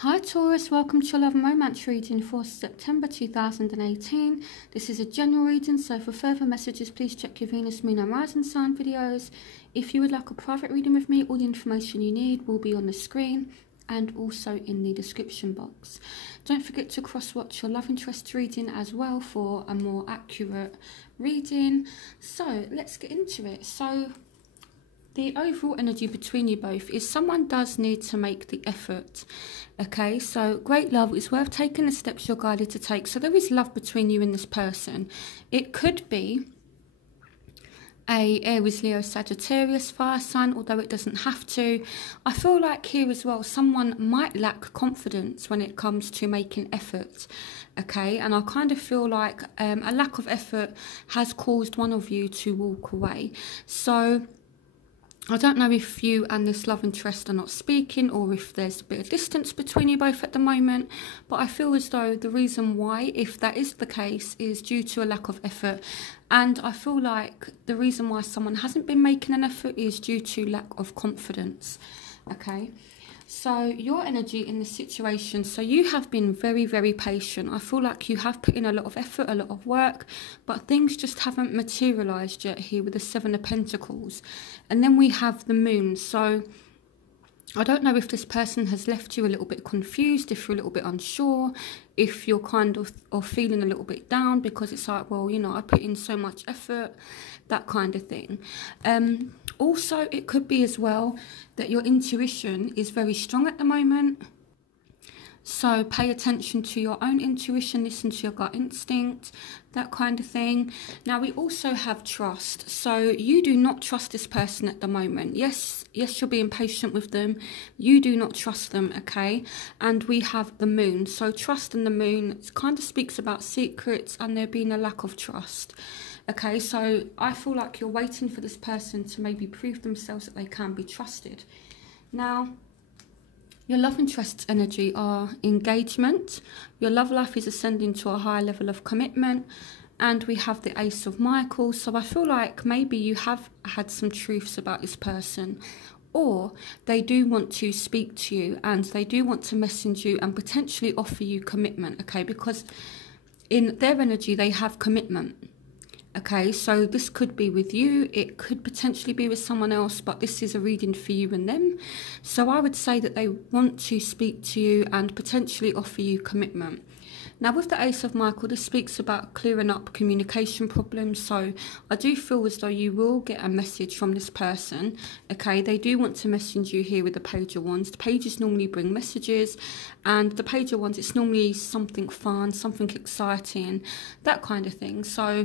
Hi Taurus, welcome to your Love and Romance reading for September 2018. This is a general reading, so for further messages please check your Venus, Moon and Rising sign videos. If you would like a private reading with me, all the information you need will be on the screen and also in the description box. Don't forget to cross-watch your love interest reading as well for a more accurate reading. So let's get into it. So the overall energy between you both is someone does need to make the effort. Okay, so great love is worth taking the steps you're guided to take. So there is love between you and this person. It could be a Aries, Leo, Sagittarius fire sign, although it doesn't have to. I feel like here as well, someone might lack confidence when it comes to making effort. Okay, and I kind of feel like a lack of effort has caused one of you to walk away. So I don't know if you and this love interest are not speaking or if there's a bit of distance between you both at the moment, but I feel as though the reason why, if that is the case, is due to a lack of effort. And I feel like the reason why someone hasn't been making an effort is due to lack of confidence. Okay, so your energy in the situation, so you have been very, very patient. I feel like you have put in a lot of effort, a lot of work, but things just haven't materialized yet here with the Seven of Pentacles. And then we have the Moon. So I don't know if this person has left you a little bit confused, if you're a little bit unsure, if you're kind of feeling a little bit down because it's like, well, you know, I put in so much effort, that kind of thing. Also, it could be as well that your intuition is very strong at the moment. So pay attention to your own intuition, listen to your gut instinct, that kind of thing. Now we also have trust. So you do not trust this person at the moment. Yes, you're being patient with them. You do not trust them, okay? And we have the Moon. So trust and the Moon kind of speaks about secrets and there being a lack of trust. Okay, so I feel like you're waiting for this person to maybe prove themselves that they can be trusted. Now, your love interest energy are engagement. Your love life is ascending to a higher level of commitment. And we have the Ace of Michael. So I feel like maybe you have had some truths about this person. Or they do want to speak to you and they do want to message you and potentially offer you commitment. Okay, because in their energy they have commitment. Okay, so this could be with you, it could potentially be with someone else, but this is a reading for you and them. So I would say that they want to speak to you and potentially offer you commitment. Now with the Ace of Michael, this speaks about clearing up communication problems. So I do feel as though you will get a message from this person. Okay, they do want to message you here with the Page of Wands. The pages normally bring messages, and the Page of Wands, it's normally something fun, something exciting, that kind of thing. So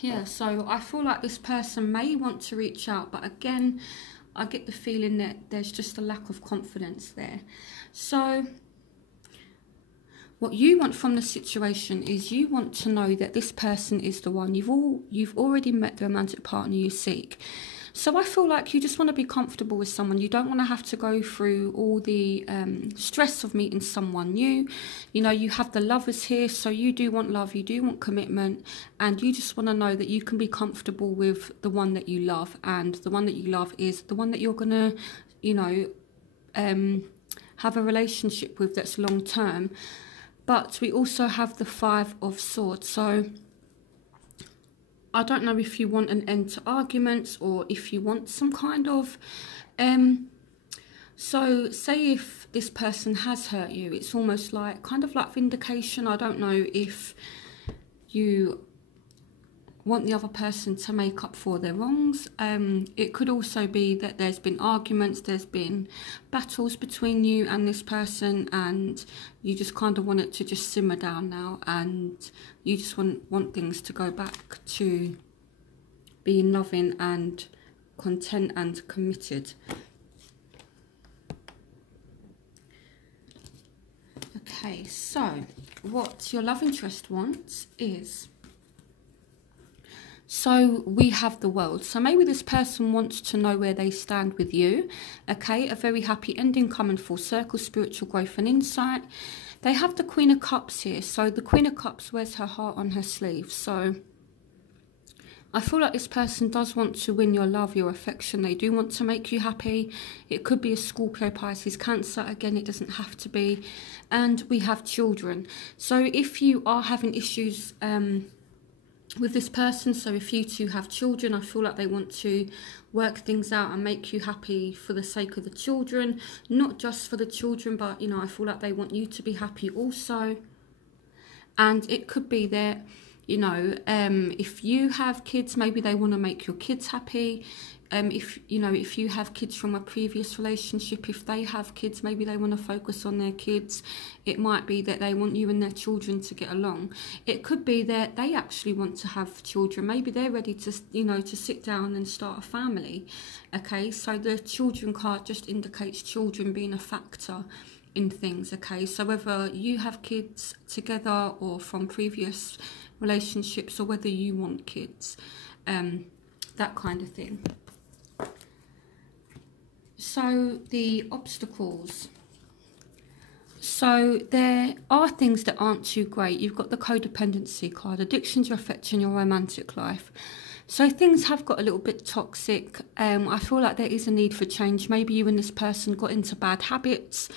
yeah, so I feel like this person may want to reach out, but again, I get the feeling that there's just a lack of confidence there. So what you want from the situation is you want to know that this person is the one. You've already met the romantic partner you seek. So I feel like you just want to be comfortable with someone. You don't want to have to go through all the stress of meeting someone new. You know, you have the Lovers here, so you do want love, you do want commitment, and you just want to know that you can be comfortable with the one that you love, and the one that you love is the one that you're going to, you know, have a relationship with that's long term. But we also have the Five of Swords, so I don't know if you want an end to arguments or if you want some kind of... so say if this person has hurt you, it's almost like, kind of like vindication. I don't know if you want the other person to make up for their wrongs. It could also be that there's been arguments, there's been battles between you and this person, and you just kind of want it to just simmer down now, and you just want things to go back to being loving and content and committed. Okay, so what your love interest wants is... So we have the World. So maybe this person wants to know where they stand with you. Okay, a very happy ending coming full circle, spiritual growth and insight. They have the Queen of Cups here. So the Queen of Cups wears her heart on her sleeve. So I feel like this person does want to win your love, your affection. They do want to make you happy. It could be a Scorpio, Pisces, Cancer. Again, it doesn't have to be. And we have children. So if you are having issues with this person, so if you two have children, I feel like they want to work things out and make you happy for the sake of the children. Not just for the children, but, you know, I feel like they want you to be happy also. And it could be that, you know, if you have kids, maybe they want to make your kids happy. If you have kids from a previous relationship, if they have kids, maybe they want to focus on their kids. It might be that they want you and their children to get along. It could be that they actually want to have children. Maybe they're ready to, you know, to sit down and start a family. Okay, so the children card just indicates children being a factor in things. Okay, so whether you have kids together or from previous relationships, or whether you want kids, that kind of thing. So the obstacles. So there are things that aren't too great. You've got the codependency card. Addictions are affecting your romantic life. So things have got a little bit toxic. I feel like there is a need for change. Maybe you and this person got into bad habits.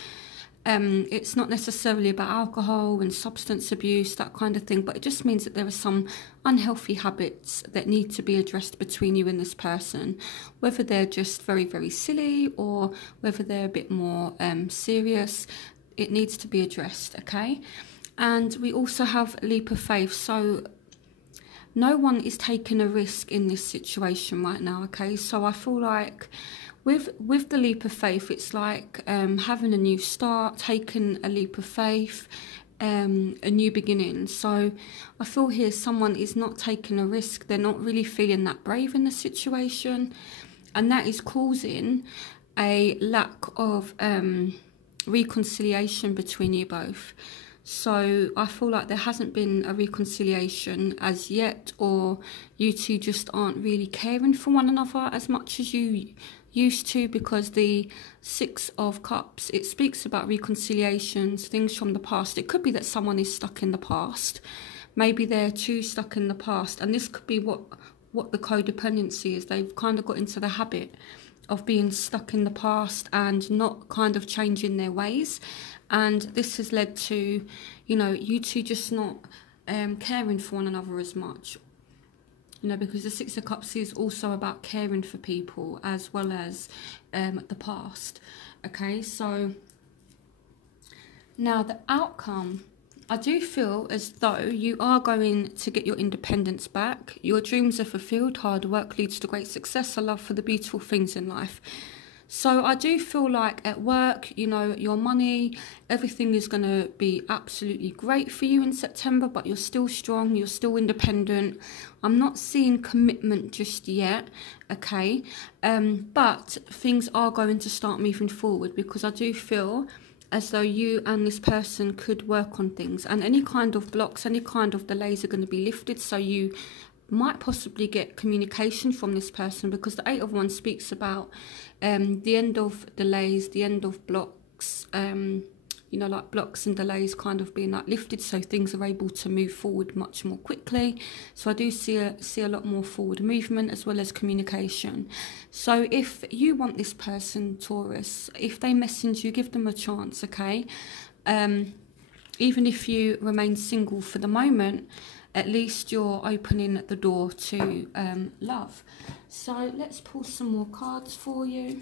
It's not necessarily about alcohol and substance abuse, that kind of thing, but it just means that there are some unhealthy habits that need to be addressed between you and this person, whether they're just very, very silly or whether they're a bit more serious. It needs to be addressed, okay? And we also have a leap of faith. So no one is taking a risk in this situation right now, okay? So I feel like with the leap of faith, it's like having a new start, taking a leap of faith, a new beginning. So I feel here someone is not taking a risk. They're not really feeling that brave in the situation, and that is causing a lack of reconciliation between you both. So I feel like there hasn't been a reconciliation as yet, or you two just aren't really caring for one another as much as you used to, because the 6 of Cups, it speaks about reconciliations, things from the past. It could be that someone is stuck in the past. Maybe they're too stuck in the past, and this could be what the codependency is. They've kind of got into the habit of being stuck in the past and not kind of changing their ways, and this has led to, you know, you two just not caring for one another as much. You know, because the 6 of Cups is also about caring for people as well as the past. Okay, so now the outcome. I do feel as though you are going to get your independence back. Your dreams are fulfilled. Hard work leads to great success. A love for the beautiful things in life. So I do feel like at work, you know, your money, everything is going to be absolutely great for you in September, but you're still strong, you're still independent. I'm not seeing commitment just yet, okay? But things are going to start moving forward, because I do feel as though you and this person could work on things, and any kind of blocks, any kind of delays are going to be lifted. So you might possibly get communication from this person, because the 8 of Wands speaks about the end of delays, the end of blocks, you know, like blocks and delays kind of being like lifted, so things are able to move forward much more quickly. So I do see a lot more forward movement as well as communication. So if you want this person, Taurus, if they message you, give them a chance, okay? Even if you remain single for the moment, at least you're opening the door to love. So let's pull some more cards for you.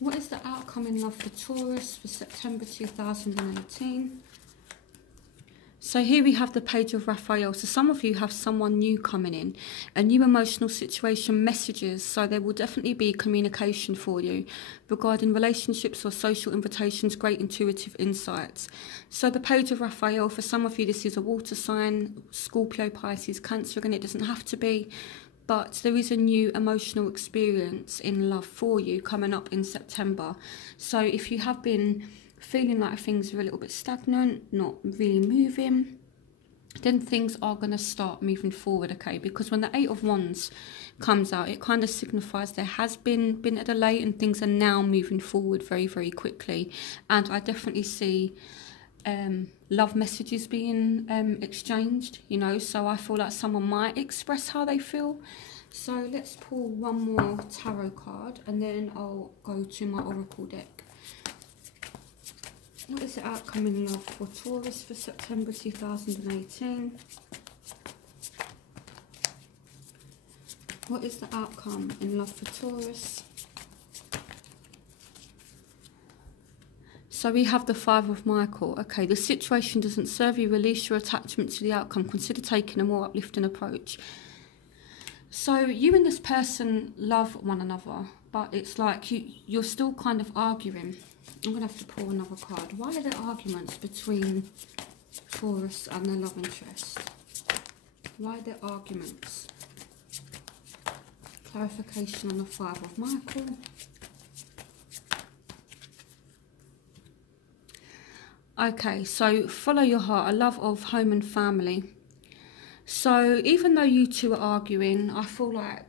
What is the outcome in love for Taurus for September 2018? So here we have the Page of Raphael. So some of you have someone new coming in, a new emotional situation, messages. So there will definitely be communication for you regarding relationships or social invitations, great intuitive insights. So the Page of Raphael, for some of you, this is a water sign, Scorpio, Pisces, Cancer. Again, it doesn't have to be, but there is a new emotional experience in love for you coming up in September. So if you have been feeling like things are a little bit stagnant, not really moving, then things are going to start moving forward, okay? Because when the 8 of Wands comes out, it kind of signifies there has been a delay and things are now moving forward very, very quickly. And I definitely see love messages being exchanged, you know, so I feel like someone might express how they feel. So let's pull one more tarot card and then I'll go to my oracle deck. What is the outcome in love for Taurus for September 2018? What is the outcome in love for Taurus? So we have the Five of Michael. Okay, the situation doesn't serve you. Release your attachment to the outcome. Consider taking a more uplifting approach. So you and this person love one another, but it's like you're still kind of arguing. I'm going to have to pull another card. Why are there arguments between Taurus and their love interest? Why are there arguments? Clarification on the Five of Michael. Okay, so follow your heart, a love of home and family. So even though you two are arguing, I feel like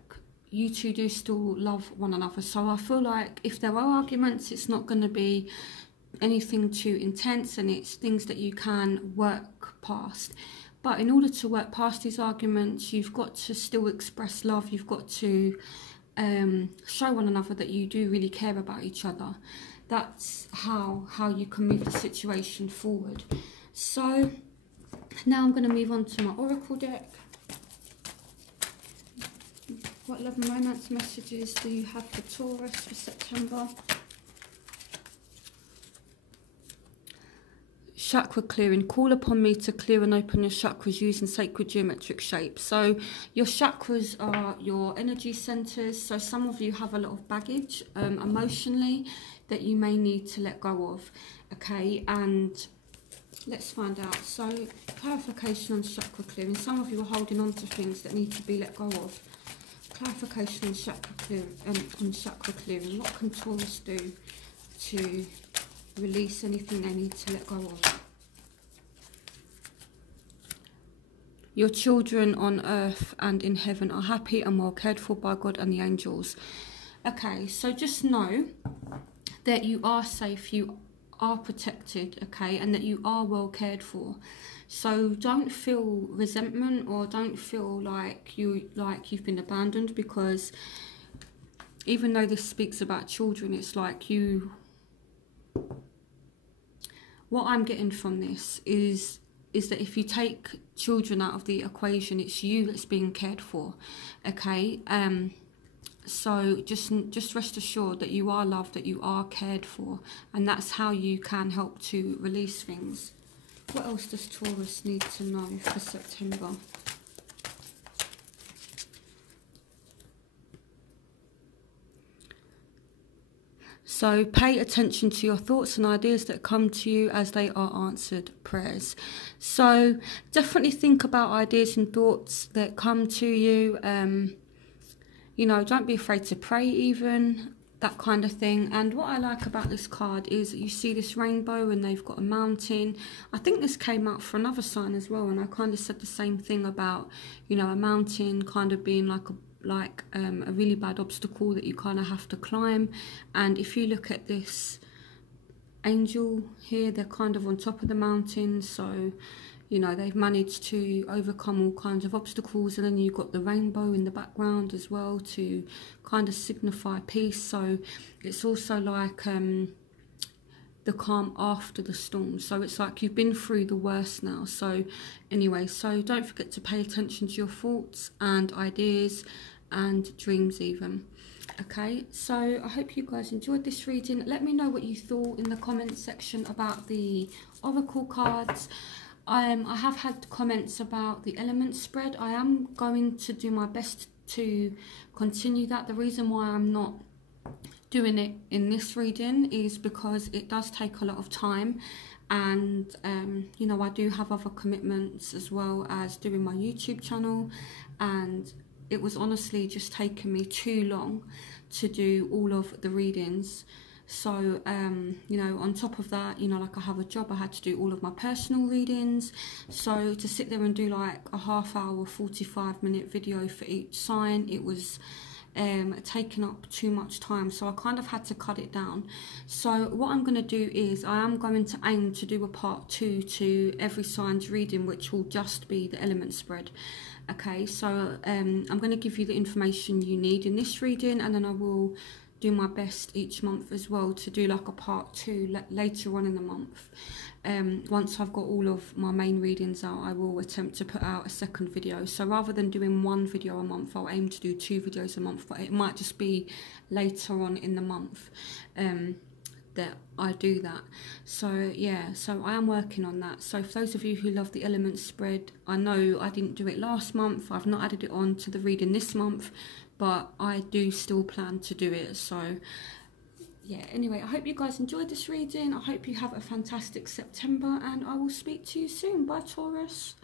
you two do still love one another. So I feel like if there are arguments, it's not going to be anything too intense and it's things that you can work past. But in order to work past these arguments, you've got to still express love. You've got to show one another that you do really care about each other. That's how you can move the situation forward. So now I'm going to move on to my oracle deck. What love and romance messages do you have for Taurus for September? Chakra clearing. Call upon me to clear and open your chakras using sacred geometric shapes. So your chakras are your energy centers. So some of you have a lot of baggage emotionally that you may need to let go of. Okay, and let's find out. So clarification on chakra clearing. Some of you are holding on to things that need to be let go of. Clarification on chakra clearing. What can Taurus do to release anything they need to let go of? Your children on earth and in heaven are happy and well cared for by God and the angels. Okay, so just know that you are safe, you are protected, okay, and that you are well cared for. So don't feel resentment or don't feel like you've been abandoned, because even though this speaks about children, it's like you... What I'm getting from this is that if you take children out of the equation, it's you that's being cared for, okay? So just rest assured that you are loved, that you are cared for, and that's how you can help to release things. What else does Taurus need to know for September? So pay attention to your thoughts and ideas that come to you as they are answered prayers. So definitely think about ideas and thoughts that come to you. You know, don't be afraid to pray even, that kind of thing. And what I like about this card is you see this rainbow and they've got a mountain. I think this came out for another sign as well, and I kind of said the same thing about, you know, a mountain kind of being like a really bad obstacle that you kind of have to climb. And if you look at this angel here, they're kind of on top of the mountain, so you know they've managed to overcome all kinds of obstacles. And then you've got the rainbow in the background as well to kind of signify peace. So it's also like the calm after the storm, so it's like you've been through the worst now. So anyway, so don't forget to pay attention to your thoughts and ideas and dreams even. Okay, so I hope you guys enjoyed this reading. Let me know what you thought in the comments section about the oracle cards. I have had comments about the element spread. I am going to do my best to continue that. The reason why I'm not doing it in this reading is because it does take a lot of time, and you know, I do have other commitments as well as doing my YouTube channel, and it was honestly just taking me too long to do all of the readings. So you know, on top of that, you know, like I have a job, I had to do all of my personal readings. So to sit there and do like a half hour 45-minute video for each sign, it was taking up too much time, so I kind of had to cut it down. So what I'm going to do is I am going to aim to do a part 2 to every sign's reading, which will just be the element spread. Okay, so I'm going to give you the information you need in this reading, and then I will do my best each month as well to do like a part 2 later on in the month. Once I've got all of my main readings out, I will attempt to put out a second video. So rather than doing 1 video a month, I'll aim to do 2 videos a month, but it might just be later on in the month that I do that. So yeah, so I am working on that. So for those of you who love the element spread, I know I didn't do it last month, I've not added it on to the reading this month, but I do still plan to do it. So yeah, anyway, I hope you guys enjoyed this reading. I hope you have a fantastic September, and I will speak to you soon. Bye, Taurus.